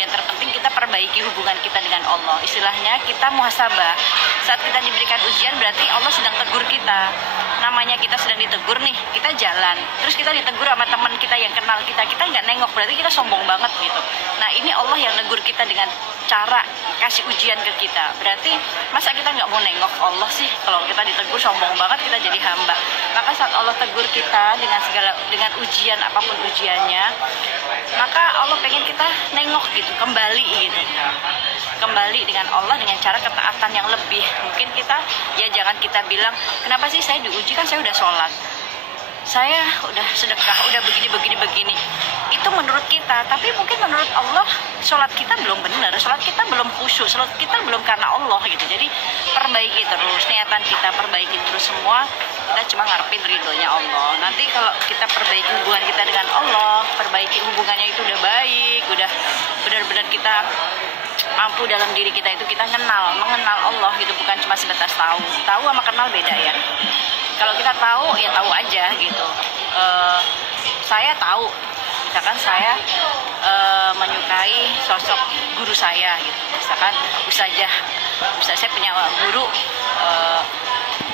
Yang terpenting kita perbaiki hubungan kita dengan Allah. Istilahnya kita muhasabah. Saat kita diberikan ujian berarti Allah sedang tegur kita. Namanya kita sedang ditegur nih, kita jalan. Terus kita ditegur sama teman kita yang kenal kita nggak nengok, berarti kita sombong banget gitu. Nah ini Allah yang negur kita dengan cara kasih ujian ke kita. Berarti masa kita nggak mau nengok Allah sih? Kalau kita ditegur sombong banget, kita jadi hamba. Maka saat Allah tegur kita dengan ujian apapun ujiannya, maka Allah pengen kita nengok gitu, kembali gitu. Kembali dengan Allah dengan cara ketaatan yang lebih. Mungkin kita, ya jangan kita bilang, kenapa sih saya diuji, kan saya udah sholat, saya udah sedekah, udah begini. Itu menurut kita, tapi mungkin menurut Allah sholat kita belum benar, sholat kita belum khusyuk, sholat kita belum karena Allah gitu. Jadi perbaiki terus niatan kita, perbaiki terus semua. Kita cuma ngarepin ridhonya Allah. Nanti kalau kita perbaiki hubungan kita dengan Allah, perbaiki hubungannya itu udah baik, udah benar-benar kita mampu dalam diri kita itu kita mengenal Allah gitu, bukan cuma sebatas tahu sama kenal beda ya. Kalau kita tahu ya tahu aja gitu. Saya tahu, misalkan saya menyukai sosok guru saya gitu, misalkan Ustazah saya punya guru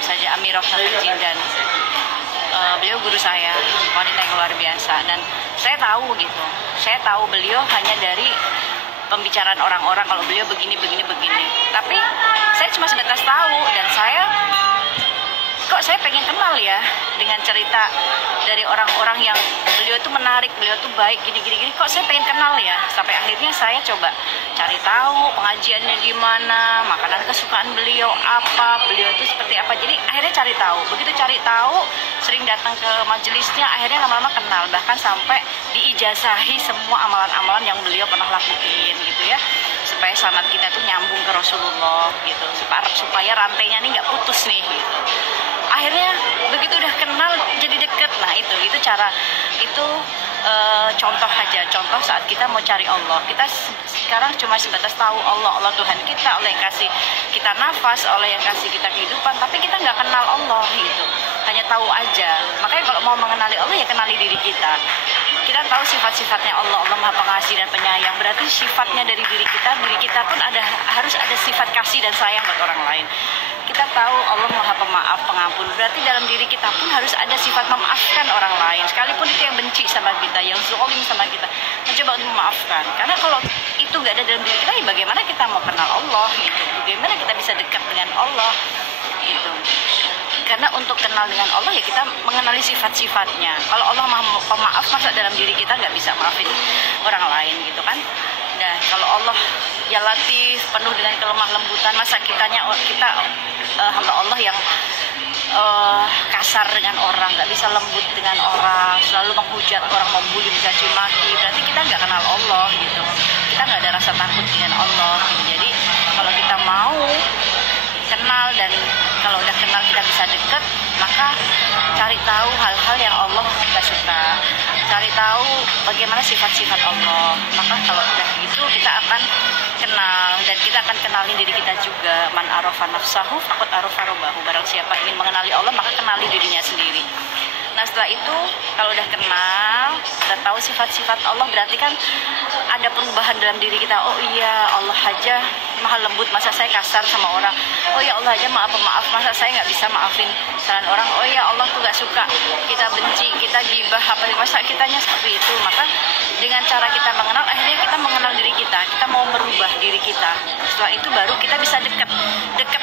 Ustazah Amirah Jindan. Beliau guru saya, wanita yang luar biasa, dan saya tahu gitu, saya tahu beliau hanya dari pembicaraan orang-orang kalau beliau begini. Tapi saya cuma sebatas tahu, dan kok saya pengen kenal ya dengan cerita dari orang-orang yang beliau tuh menarik, beliau tuh baik, gini. Kok saya pengen kenal ya, sampai akhirnya saya coba cari tahu pengajiannya gimana, makanan kesukaan beliau apa, beliau tuh seperti apa. Jadi akhirnya cari tahu, begitu cari tahu, sering datang ke majelisnya, akhirnya lama-lama kenal, bahkan sampai diijazahi semua amalan-amalan yang beliau pernah lakuin gitu ya, supaya sanad kita tuh nyambung ke Rasulullah gitu, supaya rantainya nih nggak putus nih gitu. Akhirnya begitu udah kenal jadi deket. Nah itu cara itu contoh saat kita mau cari Allah. Kita sekarang cuma sebatas tahu Allah Tuhan kita, Allah yang kasih kita nafas, Allah yang kasih kita kehidupan, tapi kita nggak kenal Allah gitu, hanya tahu aja. Makanya kalau mau mengenali Allah ya kenali diri kita. Kita tahu sifat-sifatnya Allah Maha Pengasih dan Penyayang. Berarti sifatnya dari diri kita pun harus ada sifat kasih dan sayang buat orang lain. Kita tahu Allah Maha Pemaaf, Pengampun. Berarti dalam diri kita pun harus ada sifat memaafkan orang lain. Sekalipun itu yang benci sama kita, yang zalim sama kita, mencoba untuk memaafkan. Karena kalau itu nggak ada dalam diri kita, ya bagaimana kita mau kenal Allah gitu? Bagaimana kita bisa dekat dengan Allah gitu? Karena untuk kenal dengan Allah ya kita mengenali sifat-sifatnya. Kalau Allah Maha Pemaaf, masa dalam diri kita nggak bisa maafin orang lain gitu kan? Nah, kalau Allah ya Latif, penuh dengan kelemah lembutan, masa kita hamba Allah yang kasar dengan orang, nggak bisa lembut dengan orang, selalu menghujat orang, membuli, mencaci maki, berarti kita nggak kenal Allah gitu. Kita nggak ada rasa takut dengan Allah gitu. Jadi kalau kita mau kenal, dan kalau udah kenal kita bisa deket, maka cari tahu hal-hal yang Allah gak suka, cari tahu bagaimana sifat-sifat Allah. Maka kalau udah gitu kita akan kenal, dan kita akan kenali diri kita juga. Man arafa nafsahu faqad arafa rabbahu. Barang siapa ingin mengenali Allah, maka kenali dirinya sendiri. Nah setelah itu kalau udah kenal, udah tahu sifat-sifat Allah, berarti kan ada perubahan dalam diri kita. Oh iya, Allah aja maha lembut, masa saya kasar sama orang? Oh ya, Allah aja maaf pemaaf, masa saya nggak bisa maafin kesalahan orang? Oh ya, Allah tuh nggak suka kita benci, kita gibah, masa kitanya seperti itu? Maka dengan cara kita mengenal, akhirnya kita mengenal diri kita mau merubah diri kita. Setelah itu baru kita bisa dekat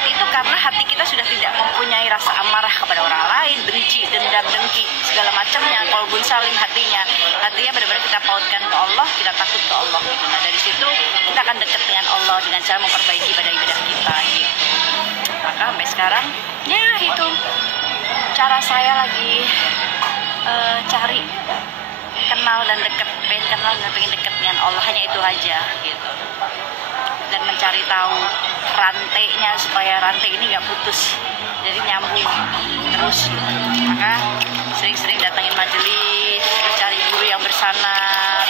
itu karena hati kita sudah tidak mempunyai rasa amarah kepada orang lain, benci, dendam, dengki, segala macamnya. Qalbun salim, hatinya benar-benar kita pautkan ke Allah, kita takut ke Allah gitu. Nah dari situ kita akan dekat dengan Allah dengan cara memperbaiki ibadah kita gitu. Maka sampai sekarang ya itu cara saya lagi cari kenal dan dekat, pengen kenal dan pengen dekat dengan Allah, hanya itu aja gitu. Dan mencari tahu rantainya supaya rantai ini nggak putus, jadi nyambung terus gitu. Maka sering-sering datangin majelis, terus cari guru yang bersanad,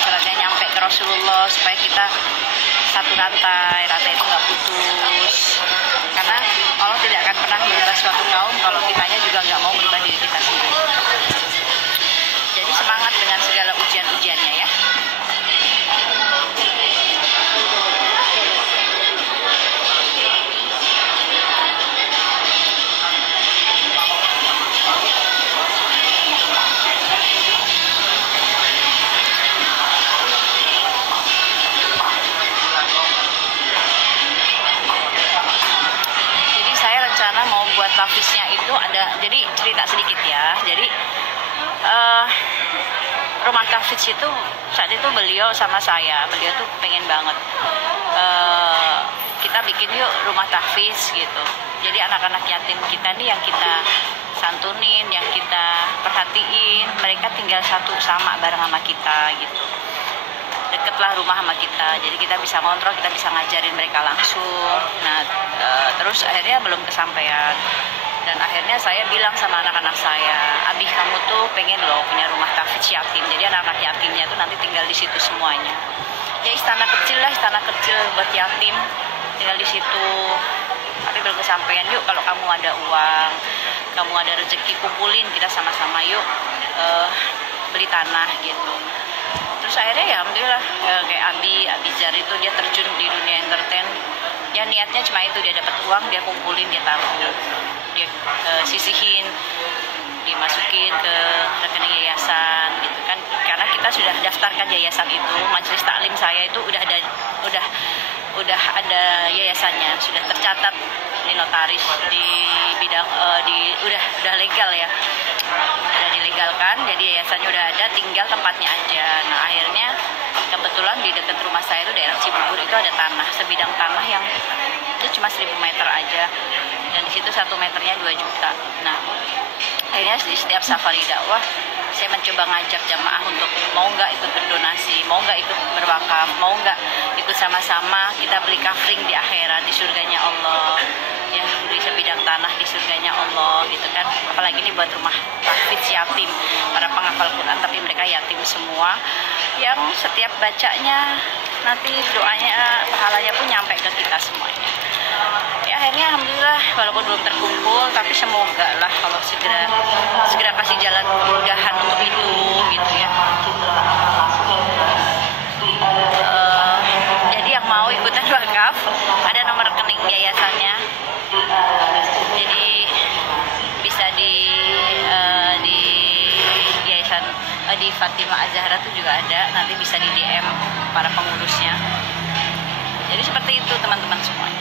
syaratnya nyampe ke Rasulullah supaya kita satu rantai itu nggak putus. Karena Allah tidak akan pernah merubah suatu kaum kalau kitanya juga nggak mau merubah diri kita sendiri. Jadi semangat dengan segala ujian-ujiannya ya. tafiznya itu ada, jadi cerita sedikit ya. Jadi rumah tafiz itu saat itu beliau sama saya, beliau tuh pengen banget kita bikin yuk rumah tahfiz gitu. Jadi anak-anak yatim kita nih yang kita santunin, yang kita perhatiin, mereka tinggal satu sama bareng sama kita gitu. Deketlah rumah sama kita, jadi kita bisa kontrol, kita bisa ngajarin mereka langsung. Nah terus akhirnya belum kesampaian, dan akhirnya saya bilang sama anak-anak saya, Abi kamu tuh pengen loh punya rumah tahfiz yatim, jadi anak-anak yatimnya tuh nanti tinggal di situ semuanya. Ya istana kecil lah, istana kecil buat yatim, tinggal di situ. Tapi belum kesampaian, yuk kalau kamu ada uang, kamu ada rezeki, kumpulin, kita sama-sama yuk beli tanah gitu. Terus akhirnya ya alhamdulillah kayak Abizar itu dia terjun di dunia entertain. Ya niatnya cuma itu, dia dapat uang, dia kumpulin, dia taruh, dia sisihin, dimasukin ke rekening yayasan gitu kan. Karena kita sudah daftarkan yayasan itu, majelis taklim saya itu udah ada yayasannya, sudah tercatat di notaris, di bidang udah legal ya, udah dilegalkan, jadi yayasannya udah ada, tinggal tempatnya aja. Nah akhirnya kebetulan di dekat rumah saya itu daerah Cibubur itu ada tanah, sebidang tanah yang itu cuma 1000 meter aja, dan di situ 1 meternya 2 juta. Nah akhirnya di setiap safari dakwah saya mencoba ngajak jamaah untuk mau nggak ikut berdonasi, mau nggak ikut berwakaf, mau nggak ikut sama-sama kita beli kafling di akhirat, di surganya Allah, ya beli sebidang tanah di surganya Allah gitu kan. Apalagi ini buat rumah tahfiz yatim, para penghafal Quran tapi mereka yatim semua, yang setiap bacanya nanti doanya, pahalanya pun nyampe ke kita semuanya. Ya akhirnya alhamdulillah walaupun belum terkumpul, tapi semoga lah kalau segera kasih jalan kemudahan untuk itu gitu ya. Jadi yang mau ikutan wakaf, ada nomor rekening yayasannya, jadi bisa di yayasan di Fatimah Az-Zahra itu juga ada, nanti bisa di DM para pengurusnya. Jadi seperti itu teman-teman semuanya.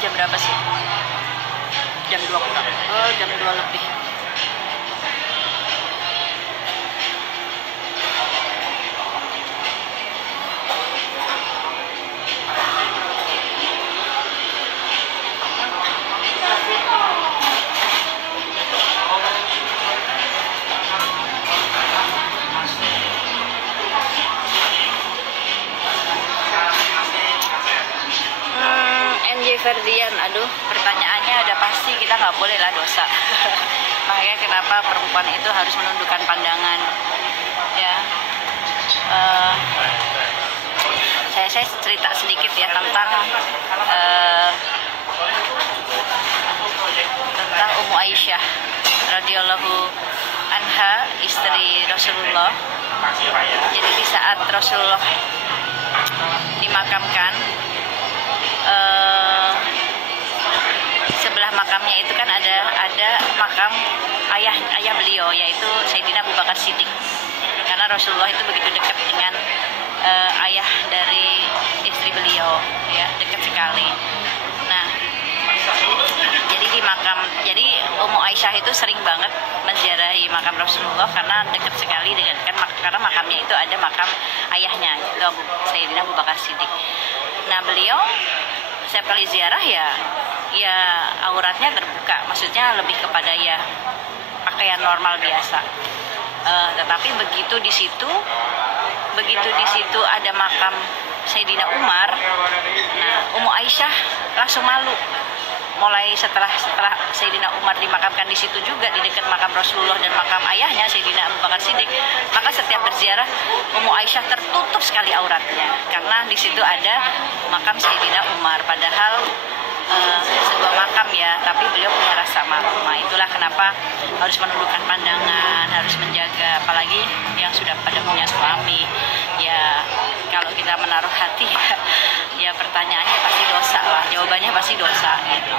Jam berapa sih? Jam 2 kurang. Oh, jam 2 lebih. Ferdian, aduh pertanyaannya udah pasti kita nggak boleh lah dosa. Makanya kenapa perempuan itu harus menundukkan pandangan ya. Saya cerita sedikit ya tentang Ummu Aisyah radhiyallahu anha, istri Rasulullah. Jadi di saat Rasulullah dimakamkan, sebelah makamnya itu kan ada makam ayah beliau, yaitu Sayyidina Abu Bakar Siddiq. Karena Rasulullah itu begitu dekat dengan ayah dari istri beliau, ya dekat sekali. Nah, jadi Ummu Aisyah itu sering banget menziarahi makam Rasulullah karena dekat sekali dengan karena makamnya itu ada makam ayahnya, itu Sayyidina Abu Bakar Siddiq. Nah beliau setiap kali ziarah ya auratnya terbuka, maksudnya lebih kepada ya pakaian normal biasa. Tetapi begitu di situ ada makam Sayyidina Umar, nah Ummu Aisyah langsung malu. Mulai setelah Sayyidina Umar dimakamkan di situ juga di dekat makam Rasulullah dan makam ayahnya Sayyidina Abu Bakar Siddiq, maka setiap berziarah Ummu Aisyah tertutup sekali auratnya karena di situ ada makam Sayyidina Umar, padahal sebuah makam ya, tapi beliau punya rasa malu. Nah, itulah kenapa harus menundukkan pandangan, harus menjaga, apalagi yang sudah pada punya suami. Ya kalau kita menaruh hati ya pertanyaannya pasti dosa lah, jawabannya pasti dosa gitu.